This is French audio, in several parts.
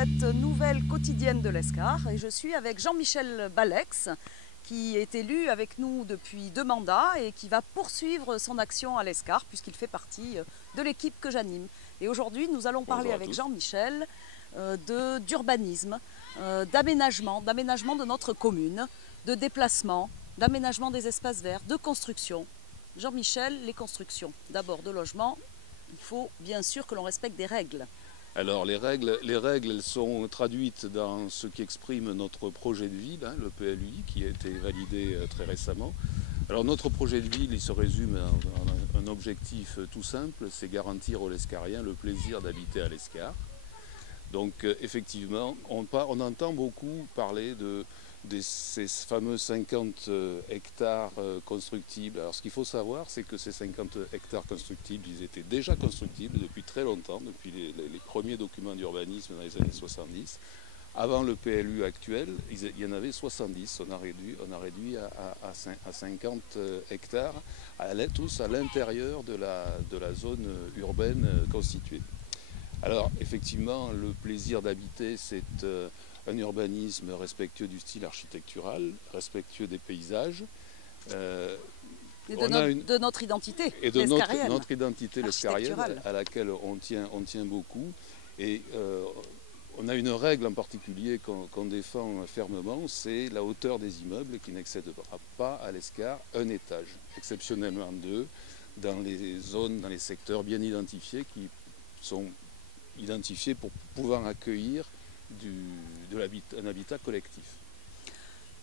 cette nouvelle quotidienne de l'Escar et je suis avec Jean-Michel Balex qui est élu avec nous depuis 2 mandats et qui va poursuivre son action à l'Escar puisqu'il fait partie de l'équipe que j'anime. Et aujourd'hui nous allons parler avec Jean-Michel d'urbanisme, d'aménagement de notre commune, de déplacement, d'aménagement des espaces verts, de construction. Jean-Michel, les constructions, d'abord de logement, il faut bien sûr que l'on respecte des règles. Alors les règles elles sont traduites dans ce qu'exprime notre projet de ville, le PLUI, qui a été validé très récemment. Alors notre projet de ville, il se résume en un objectif tout simple, c'est garantir aux Lescariens le plaisir d'habiter à l'Escar. Donc effectivement, on entend beaucoup parler de ces fameux 50 hectares constructibles. Alors ce qu'il faut savoir, c'est que ces 50 hectares constructibles, ils étaient déjà constructibles depuis très longtemps, depuis les premiers documents d'urbanisme dans les années 70. Avant le PLU actuel, il y en avait 70, on a réduit à 50 hectares, tous à l'intérieur de la zone urbaine constituée. Alors effectivement, le plaisir d'habiter, c'est un urbanisme respectueux du style architectural, respectueux des paysages. Et de notre identité, et de notre identité lescarienne, à laquelle on tient beaucoup. Et on a une règle en particulier qu'on défend fermement, c'est la hauteur des immeubles qui n'excèdera pas à l'Escar un étage, exceptionnellement 2, dans les zones, dans les secteurs bien identifiés qui sont identifiés pour pouvoir accueillir un habitat collectif.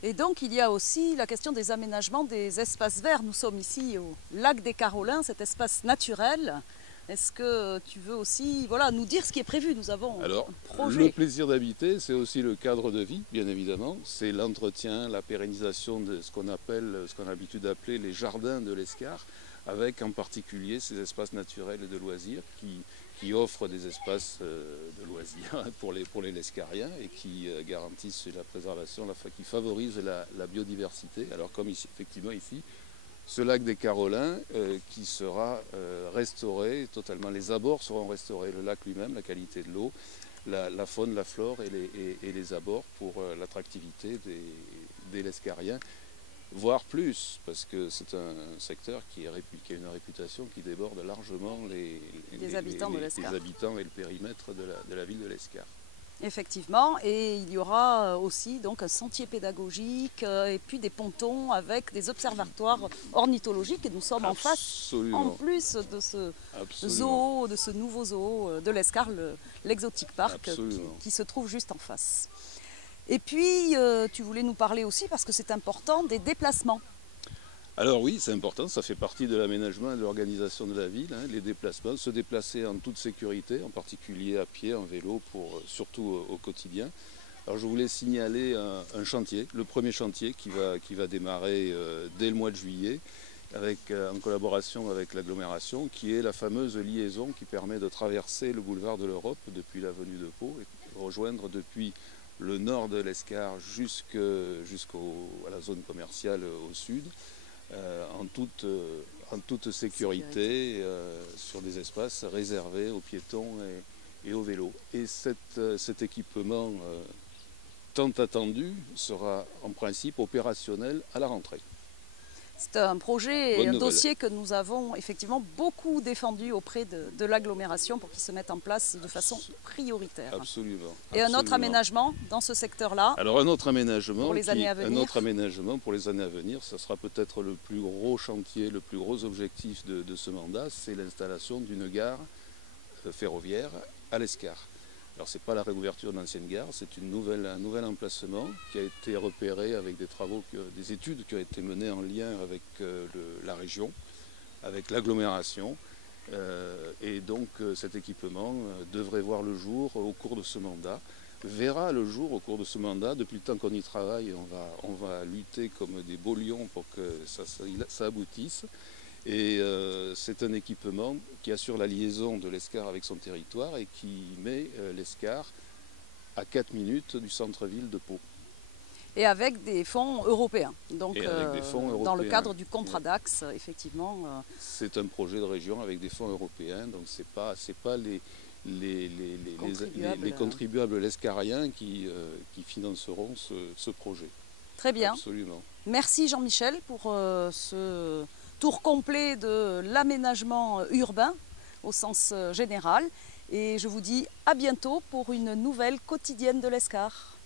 Et donc il y a aussi la question des aménagements des espaces verts. Nous sommes ici au lac des Carolins, cet espace naturel. Est-ce que tu veux aussi nous dire ce qui est prévu? Nous avons un projet. Le plaisir d'habiter, c'est aussi le cadre de vie, bien évidemment. C'est l'entretien, la pérennisation de ce qu'on a l'habitude d'appeler les jardins de l'Escar, avec en particulier ces espaces naturels et de loisirs qui offrent des espaces de loisirs pour les Lescariens et qui garantissent la préservation, qui favorisent la biodiversité. Alors comme effectivement ici, ce lac des Carolins qui sera restauré totalement, les abords seront restaurés, le lac lui-même, la qualité de l'eau, la faune, la flore et les abords pour l'attractivité des Lescariens. Voire plus, parce que c'est un secteur qui a une réputation qui déborde largement les habitants et le périmètre de la ville de l'Escar. Effectivement, et il y aura aussi donc un sentier pédagogique et puis des pontons avec des observatoires ornithologiques et nous sommes en face, en plus de ce zoo, de ce nouveau zoo de l'Escar, l'Exotic Park, qui se trouve juste en face. Et puis, tu voulais nous parler aussi, parce que c'est important, des déplacements. Alors oui, c'est important, ça fait partie de l'aménagement et de l'organisation de la ville, les déplacements, se déplacer en toute sécurité, en particulier à pied, en vélo, surtout au quotidien. Alors je voulais signaler un chantier, le premier chantier qui va démarrer dès le mois de juillet, en collaboration avec l'agglomération, qui est la fameuse liaison qui permet de traverser le boulevard de l'Europe depuis l'avenue de Pau et rejoindre depuis le nord de l'Escar jusqu'à la zone commerciale au sud, en toute sécurité, sur des espaces réservés aux piétons et aux vélos. Et cet équipement tant attendu sera en principe opérationnel à la rentrée. C'est un projet et un dossier que nous avons effectivement beaucoup défendu auprès de l'agglomération pour qu'il se mette en place de façon prioritaire. Absolument. Et un autre aménagement dans ce secteur-là? Alors un autre aménagement pour les années à venir, ce sera peut-être le plus gros chantier, le plus gros objectif de ce mandat, c'est l'installation d'une gare ferroviaire à l'Escar. Alors ce n'est pas la réouverture de l'ancienne gare, c'est un nouvel emplacement qui a été repéré avec des études qui ont été menées en lien avec la région, avec l'agglomération. Et donc cet équipement devrait voir le jour au cours de ce mandat, verra le jour au cours de ce mandat. Depuis le temps qu'on y travaille, on va lutter comme des beaux lions pour que ça aboutisse. Et c'est un équipement qui assure la liaison de l'Escar avec son territoire et qui met l'Escar à 4 minutes du centre-ville de Pau. Et avec des fonds européens. Donc dans le cadre du contrat d'axe, effectivement. C'est un projet de région avec des fonds européens, donc c'est pas les contribuables lescariens qui financeront ce projet. Très bien. Absolument. Merci Jean-Michel pour ce tour complet de l'aménagement urbain au sens général. Et je vous dis à bientôt pour une nouvelle quotidienne de l'Escar.